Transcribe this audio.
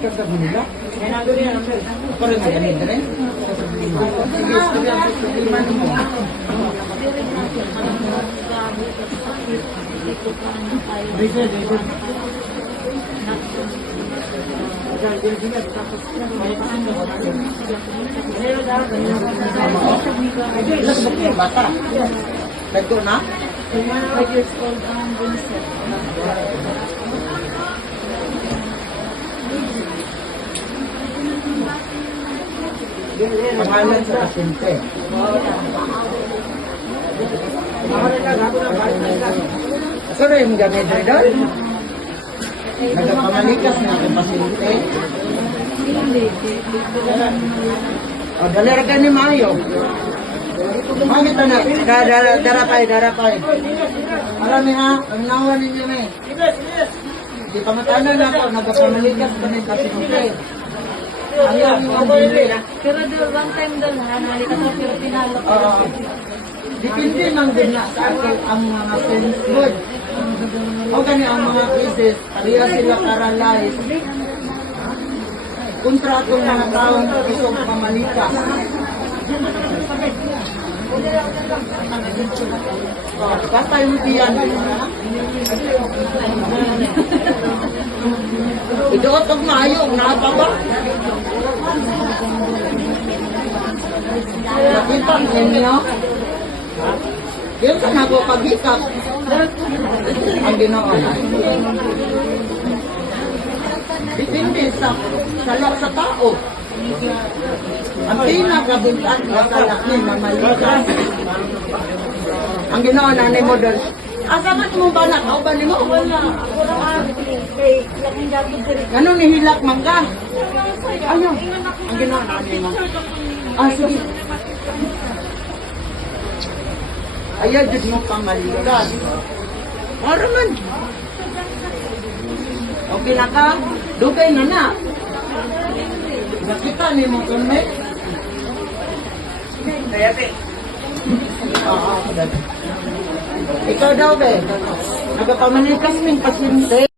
Ikat sa Manila. Parang ganit rin. Sige, sige, lima mo. Dito, dito. Ilas ba yung bata? Nagto na? 5 years old ang Vincent. Pangalan sa pasyente. Saan yung gamit rin doon? Nagpamalikas na ang pasyente. O, dalera ka ni Mayo. Mangit na darapay. Alam niya, ang nawa ninyo na eh. Di pamatanan na ako, nagpamalikas ka ng pasyente. Ayaw yung hindi. Pero one time doon, nalikas na pero pinalo ko. Depende lang din na sa akin ang mga friends good. O gani ang mga cases, pareha sila paralyzed. Kontratong mga taong isang pamalikas. Patay mo diyan. Idoot ang mayo, napaba. Nakita ninyo? Yun ka na po pag-hikap. Ang ginawa na. Dipindi sa tao. Ang pinakabintan na kalaki na malikas. Ang ginawa na ni mo doon. Asa man mo ba na? Ako ba ni mo? Wala. Kay laking gabod diri. Anong nihilak man ka? Ano? Ang ginawa na ni mo. Sige. Ayaw dyan mo pamalikas. Ano man? Okay na ka? Dugay na na. Nakita ni mo kung may? Kaya be. Ikaw daw be. Nagpamalikas ng pasyente.